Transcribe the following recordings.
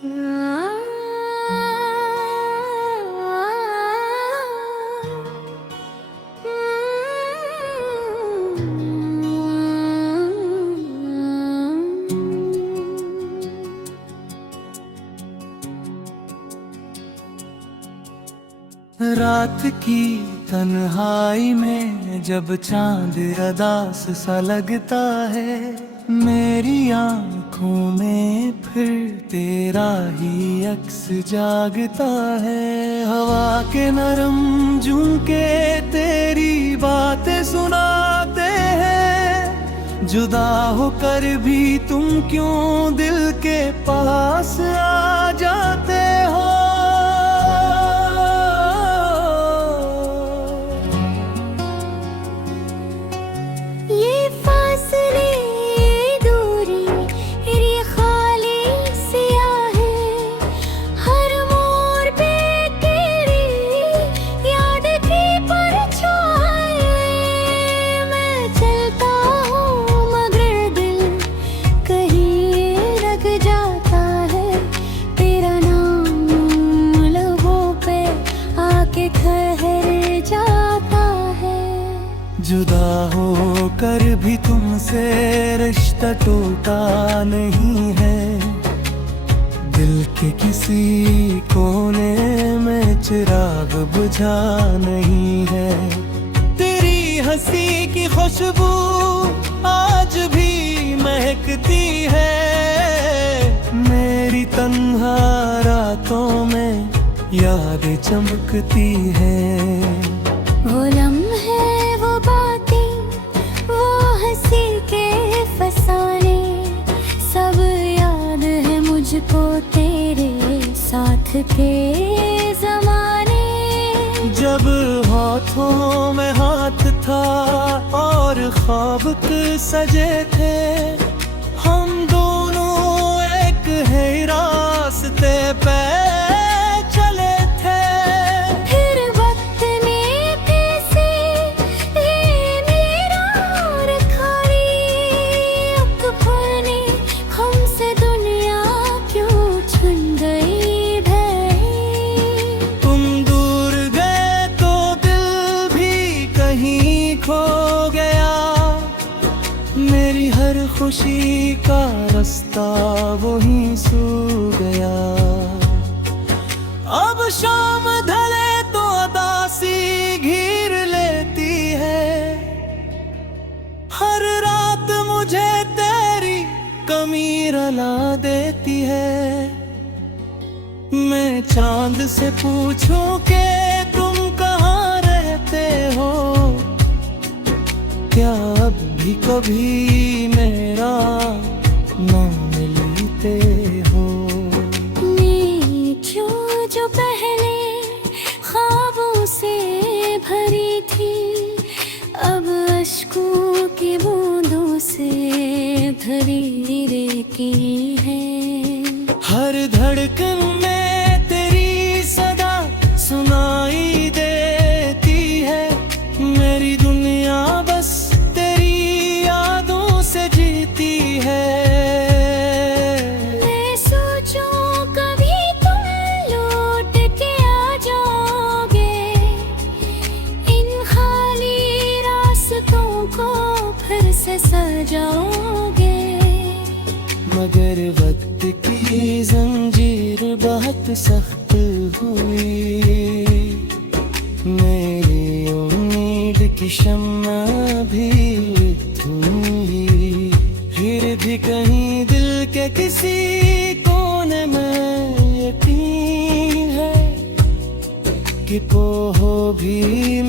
रात की तन्हाई में जब चांद अदास सा लगता है, मेरी आंखों में फिर तेरा ही अक्स जागता है। हवा के नरम झुमके तेरी बातें सुनाते हैं, जुदा होकर भी तुम क्यों दिल के पास आ जाते हो। जुदा होकर भी तुमसे रिश्ता टूटा नहीं है, दिल के किसी कोने में चिराग बुझा नहीं है। तेरी हंसी की खुशबू आज भी महकती है, मेरी तन्हा रातों में यादें चमकती है। वो लम्हे, वो बातें, वो हंसी के फसाने, सब याद है मुझको तेरे साथ के ज़माने। जब हाथों में हाथ था और ख्वाब सजे थे, हम दोनों एक है रास्ते पे चले थे। फिर वक्त ने कैसे ये मेरा और खाली अपने हमसे दुनिया क्यों छुन गई भाई। तुम दूर गए तो दिल भी कहीं खो गया, मेरी हर खुशी का रास्ता वहीं सू गया। अब शाम ढले तो उदासी घेर लेती है, हर रात मुझे तेरी कमी रुला देती है। मैं चांद से पूछूं कि तुम कहाँ रहते हो, क्या अब भी कभी मेरा नाम लेते हो। मैं जो पहले ख्वाबों से भरी थी, अब अश्कों की बूंदों से भरी रहती है। हर धड़कन में तेरी सदा सुनाई देती है, मेरी दुनिया बस तेरी यादों से जीती है। मैं सोचूं कभी तुम लौट के आ जाओगे, इन खाली रास्तों को फिर से सजाओगे। मगर वक्त की जंजीर बहुत सख्त हुई, मेरी उम्मीद की शम्मा भी धुई। फिर भी कहीं दिल के किसी कोने में यकीन है कि वो हो भी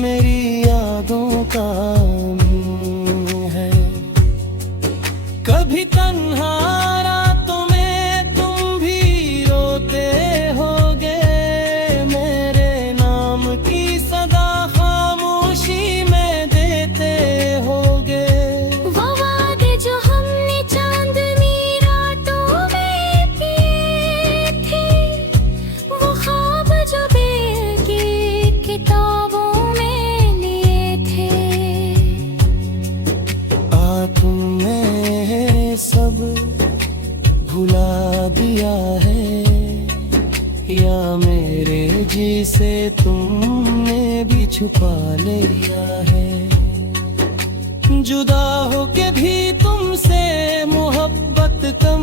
मेरी यादों का अमीन है। कभी तन्हा रातों में तुम भी रोते होगे, मेरे नाम की सदा खामोशी में देते होगे। वो वादे जो हमने चांदनी रातों में किए थे, वो ख्वाब जो बेर की किताबों में लिए थे। आ तुम मेरे सब भुला दिया है, या मेरे जी से तुमने भी छुपा लिया है। जुदा हो के भी तुमसे मोहब्बत कम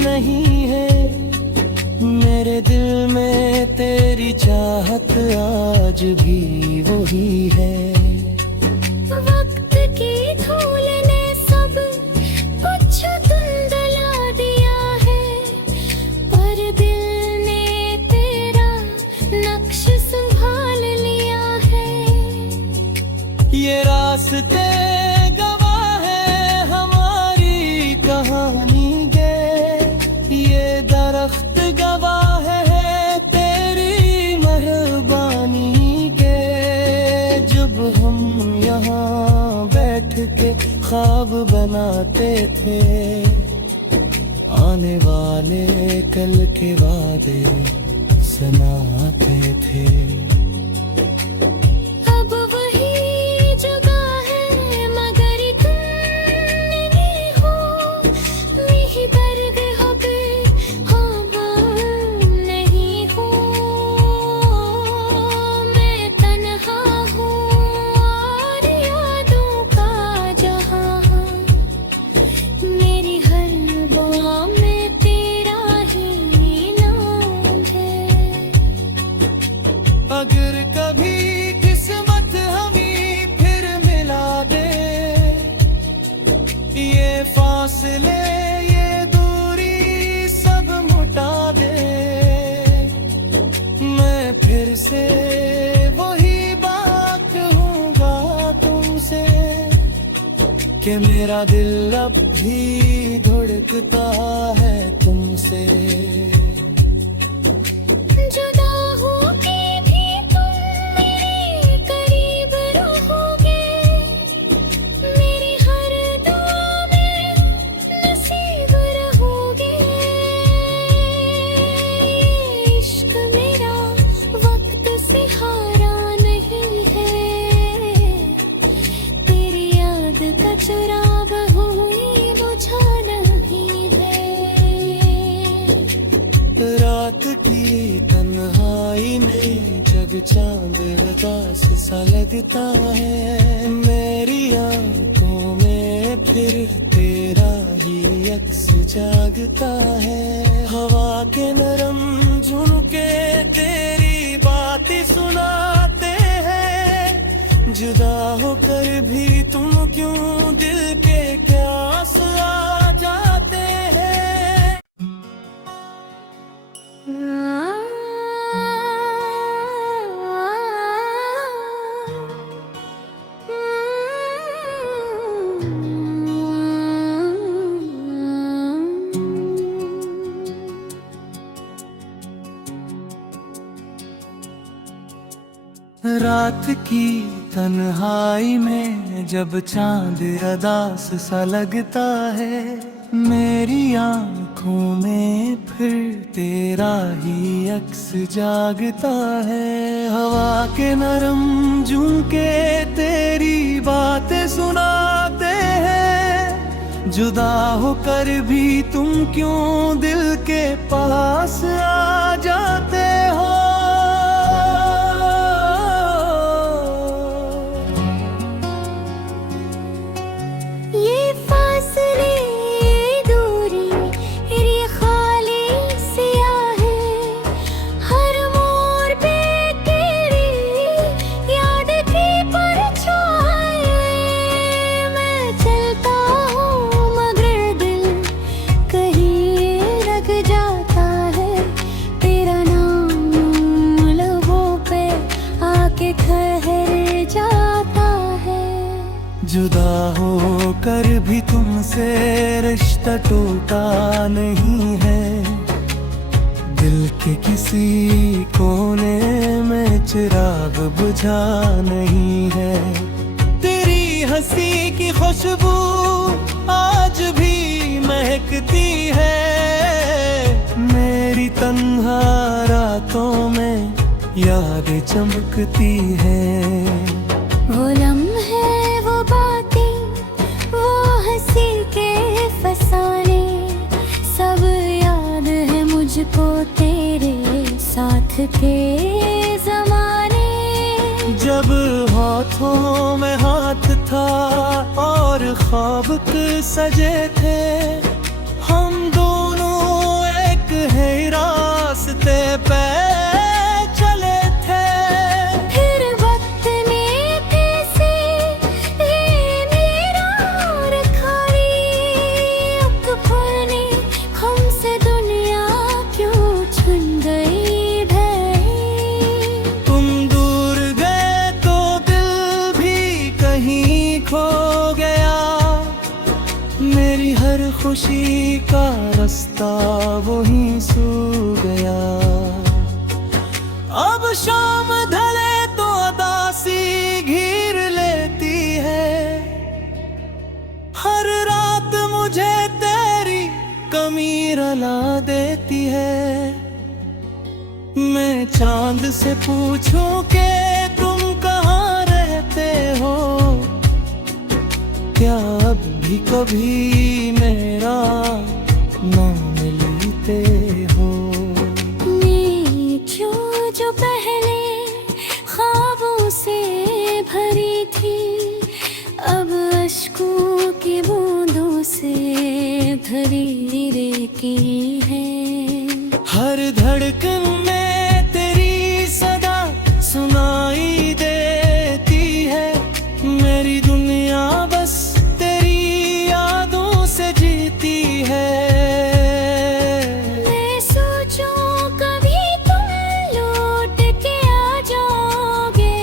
नहीं है, मेरे दिल में तेरी चाहत आज भी वही है। वक्त की धूल ने सब कुछ धुंधला दिया है, पर दिल ने तेरा नक्श संभाल लिया है। ये रास्ते गवाह है हमारी कहानी के, ये दरख्त गवाह है तेरी मेहरबानी के। जब हम यहाँ बैठ के ख्वाब बनाते थे, आने वाले कल के वादे सुनाते थे। अब वही जगह है मगर तुम नहीं हो, मेरी दर्द हबे हम नहीं हो। मैं तन्हा हूँ और यादों का जहां, मेरी हर दुआ में तेरा ही नाम है। अगर कभी किस्मत हमें फिर मिला दे, ये फासले ये दूरी सब मुटा दे, मैं फिर से वही बात कहूँगा तुमसे, कि मेरा दिल अब भी धड़कता है तुमसे। जुदा होके भी तुम मेरे करीब रहोगे, मेरी हर दुआ में नसीब रहोगे। ये इश्क मेरा वक्त से हारा नहीं है, तेरी याद का चुराग हुई बुझा नहीं है। रात की तन्हाई में जब चांद उदास सा लगता है, मेरी आंखों में फिर तेरा ही अक्स जागता है। हवा के नरम झुमके तेरी बातें सुनाते हैं, जुदा होकर भी तुम क्यों दिल के प्यास आ जाते हैं। रात की तन्हाई में जब चांद अदास सा लगता है, मेरी आंखों में फिर तेरा ही अक्स जागता है। हवा के नरम झुमके तेरी बातें सुनाते हैं, जुदा होकर भी तुम क्यों दिल के पास आ जाते हो। ये फासले ये दूरी ये खाली सिया है, हर मोड़ पे तेरी याद की परछाई। मैं चलता हूँ मगर दिल कहीं रख जाता है, तेरा नाम लबों पे आके ठहर जाता है। जुदा होकर भी तुमसे रिश्ता टूटा नहीं है, दिल के किसी कोने में चिराग बुझा नहीं है। तेरी हंसी की खुशबू आज भी महकती है, मेरी तन्हा रातों में यादें चमकती है। वो लम्हे वो बातें वो हंसी के फसाने सब मुझको तेरे साथ के ज़माने। जब हाथों में हाथ था और ख्वाब सजे थे, हम दोनों एक है रास्ते पे चले थे। फिर वक्त ने कैसे ये मेरा और खाली अकबर ने हमसे दुनिया क्यों छुन गई भाई। तुम दूर गए तो दिल भी कहीं खो गया, मेरी हर खुशी का रास्ता वहीं सू गया। अब शाम ढले तो उदासी घेर लेती है, हर रात मुझे तेरी कमी रुला देती है। मैं चांद से पूछूं कि तुम कहाँ रहते हो, क्या अब भी कभी मेरा नाम लेते हो। मैं जो पहले ख्वाबों से भरी थी, अब अश्कों की बूंदों से भरी रहती है। हर धड़कन में तेरी सदा सुनाई देती है, मेरी दुनिया बस तेरी यादों से जीती है। मैं सोचूं कभी तुम लौट के आ जाओगे,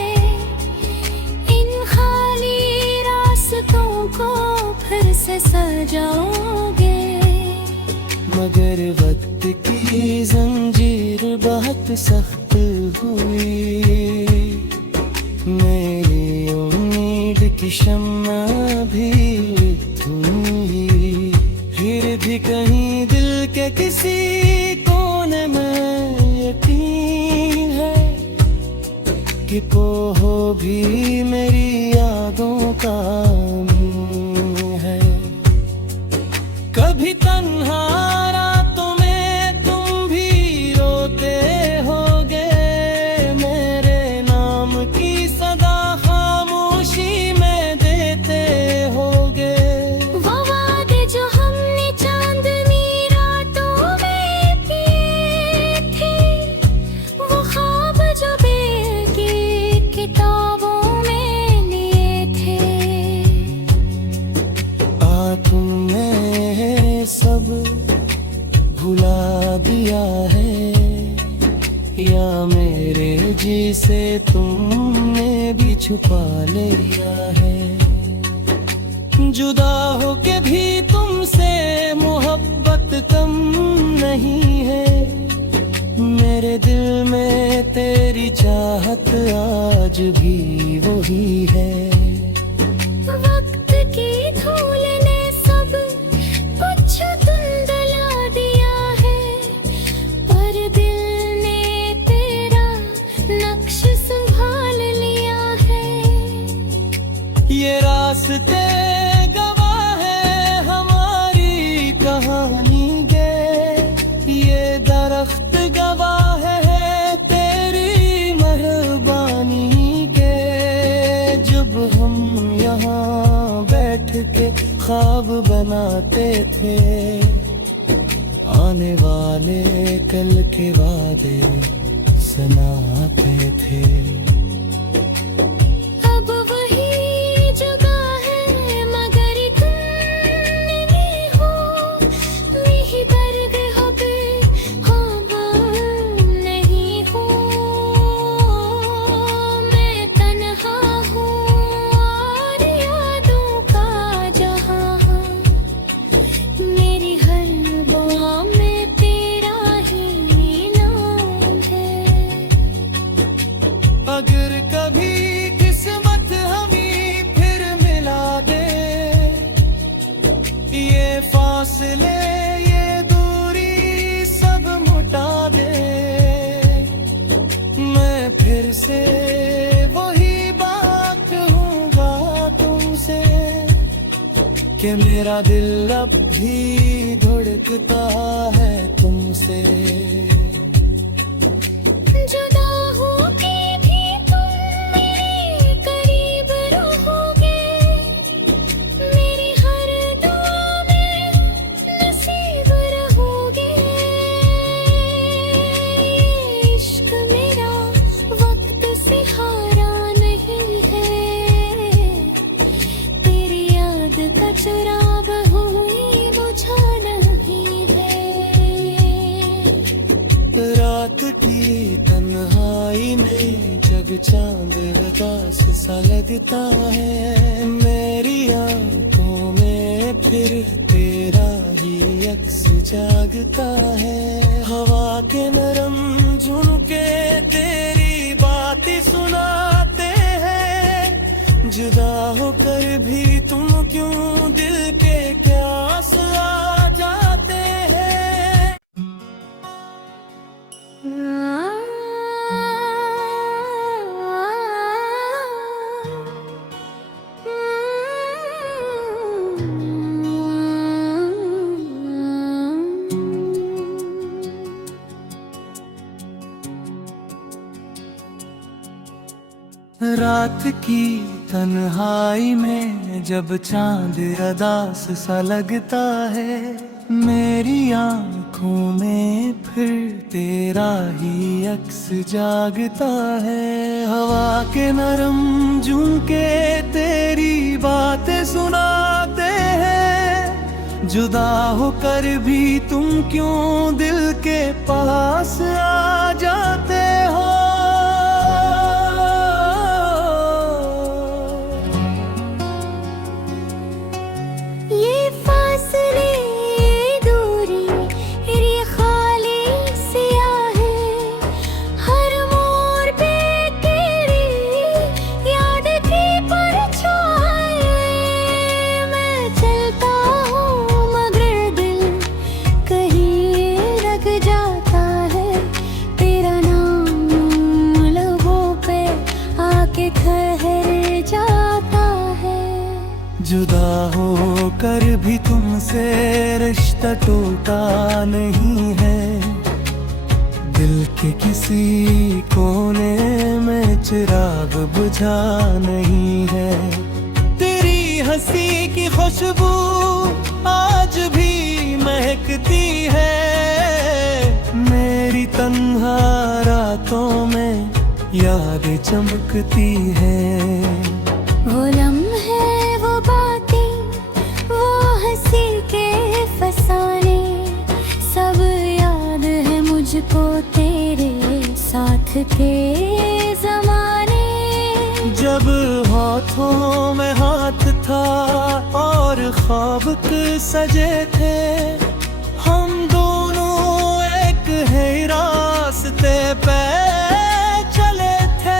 इन खाली रास्तों को फिर से सजाओगे। मगर वक्त की जंजीर बहुत सख्त हुई, मेरी उम्मीद की शम्मा भी धुई। फिर भी कहीं दिल के किसी कोने में यकीन है कि वो हो भी मेरी यादों का अमीन है। कभी तन्हा रातों में तुम भी रोते होगे, मेरे नाम की सदा खामोशी में देते होगे। वो वादे जो हमने चांदनी रातों में किए थे, वो ख्वाब जो बेर की किताबों में लिए थे। तुमने सब भुला दिया है, या मेरे जी से तुमने भी छुपा लिया है। जुदा होके भी तुमसे मोहब्बत कम नहीं है, मेरे दिल में तेरी चाहत आज भी वही है। वक्त की धूल ने सब कुछ धुंधला दिया है, पर दिल ने तेरा नक्श संभाल लिया है। ये रास्ते गवाह है हमारी कहानी के, ये दरख्त गवाह है तेरी मेहरबानी के। जब हम यहाँ बैठ के ख्वाब बनाते थे, आने वाले कल के वादे सुनाते थे। अब वही जगह है मगर तुम नहीं हो, मेरी दर्द हबे हाँ नहीं हो। मैं तन्हा हूँ और यादों का जहाँ, मेरी हर दुआ में तेरा ही नाम है। अगर कभी किस्मत हमें फिर मिला दे, ये फासले ये दूरी सब मुटा दे, मैं फिर से वही बात कहूँगा तुमसे कि मेरा दिल अब भी धड़कता है तुमसे। जब चांद उदास सा लगता है, मेरी आंखों में फिर तेरा ही अक्स जागता है। हवा के नरम झुमके तेरी बातें सुनाते हैं, जुदा होकर भी तुम क्यों दिल के प्यास आ जाते हैं। रात की तन्हाई में जब चांद उदास सा लगता है, मेरी आंखों में फिर तेरा ही अक्स जागता है। हवा के नरम झुमके तेरी बातें सुनाते हैं, जुदा होकर भी तुम क्यों दिल के पास आ जाते हो। जुदा होकर भी तुमसे रिश्ता टूटा नहीं है, दिल के किसी कोने में चिराग बुझा नहीं है। तेरी हंसी की खुशबू आज भी महकती है, मेरी तन्हा रातों में याद चमकती है। वो लम्हे, वो बातें, वो हंसी के फसाने, सब याद है मुझको तेरे साथ के ज़माने। जब हाथों में हाथ था और ख्वाब सजे थे, हम दोनों एक है रास्ते पे चले थे।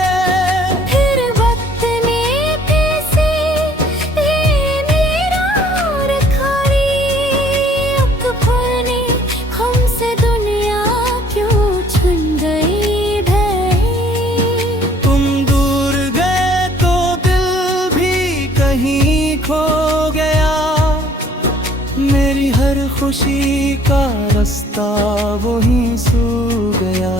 फिर वक्त ने कैसे ये मेरा और खाली अकबर ने हमसे दुनिया क्यों छुन गई भाई। तुम दूर गए तो दिल भी कहीं खो गया, मेरी हर खुशी का रास्ता वहीं सू गया।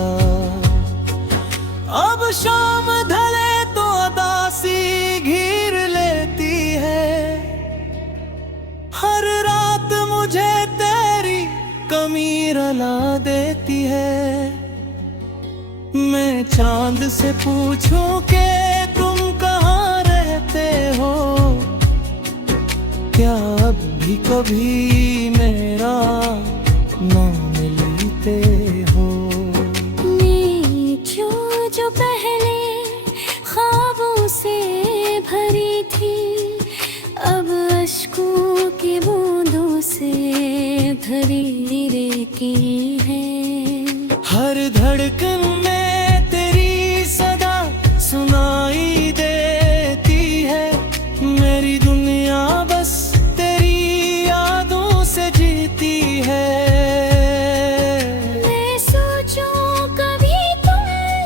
अब शाम ढले तो उदासी घेर लेती है, हर रात मुझे तेरी कमी रुला देती है। मैं चांद से पूछूं कि तुम कहाँ रहते हो, क्या अब भी कभी मेरा नाम लेते हो। मैं जो पहले ख्वाबों से भरी थी, अब अश्कों की बूंदों से भरी रहती है। हर धड़कन में तेरी सदा सुनाई देती है, मेरी दुनिया बस तेरी यादों से जीती है। मैं सोचूं कभी तुम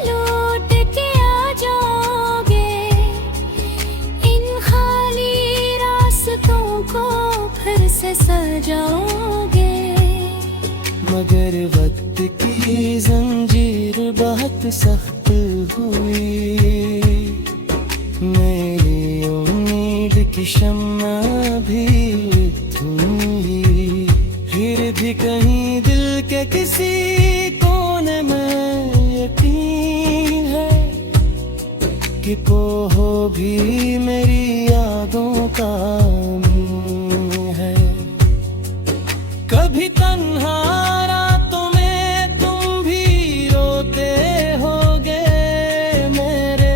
लौट के आ जाओगे, इन खाली रास्तों को फिर से सजाओगे। मगर वक्त की जंजीर बहुत सख्त हुई, मेरी उम्मीद की शम्मा भी धुई। फिर भी कहीं दिल के किसी कोने में यकीन है कि वो हो भी मेरी यादों का अमीन है। कभी तन्हा रातों में तुम भी रोते होगे मेरे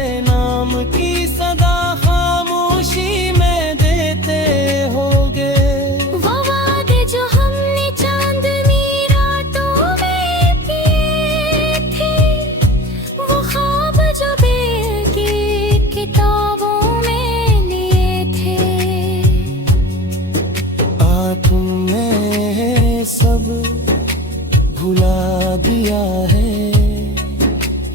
भुला दिया है,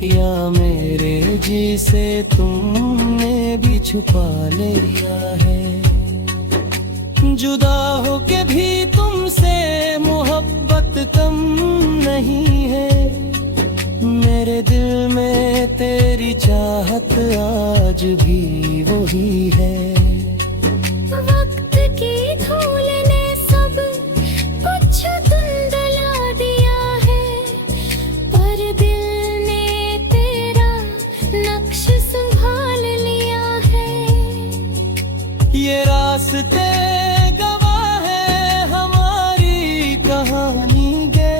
या मेरे जी से तुमने भी छुपा लिया है। जुदा हो के भी तुमसे मोहब्बत कम नहीं है, मेरे दिल में तेरी चाहत आज भी वही है। वक्त की धूल ने सब कुछ धुंधला दिया है, पर दिल ने तेरा नक्श संभाल लिया है। ये रास्ते गवाह है हमारी कहानी के,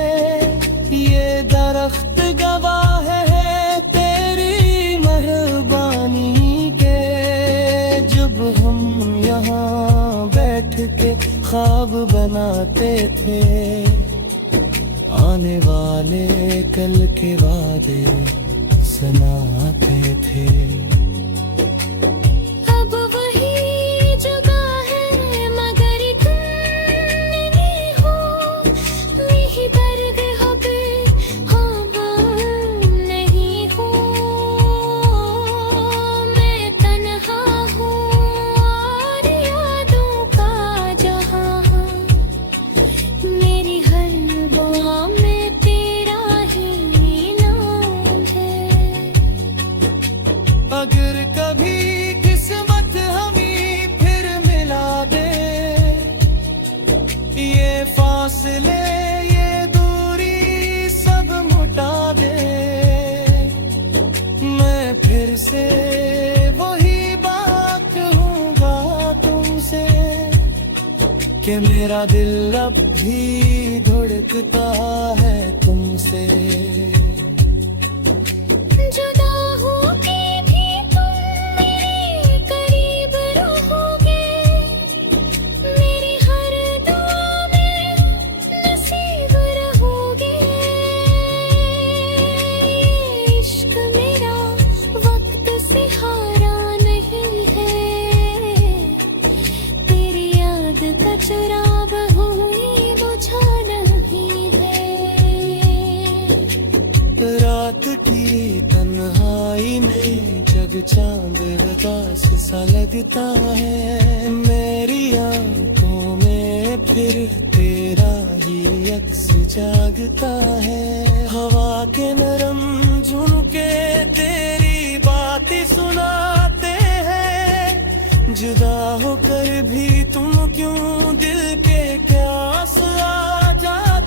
ये दरख्त गवाह है तेरी मेहरबानी के। जब हम यहाँ बैठ के ख्वाब बनाते थे, आने वाले कल के वादे सुनाते थे। अब वही जगह है मगर तुम नहीं हो, मेरी दर्द अब हम नहीं हो। मैं तन्हा हूँ और यादों का जहाँ, मेरी हर दुआ में तेरा ही नाम है। अगर कभी किस्मत हमें फिर मिला दे, ये फासले ये दूरी सब मुटा दे, मैं फिर से वही बात कहूँगा तुमसे, कि मेरा दिल अब भी धड़कता है तुमसे। जुदा होके भी तुम मेरे करीब रहोगे, मेरी हर दुआ में नसीब रहोगे। ये इश्क मेरा वक्त से हारा नहीं है, तेरी याद का चुराव हुई बुझा नहीं है। रात की तन्हाई में जग चांद उदास सा लगता है, मेरी आंखों में फिर तेरा ही अक्स जागता है। हवा के नरम झुमके तेरी बातें सुनाते हैं, जुदा होकर भी तुम क्यों दिल के प्यास आ जाते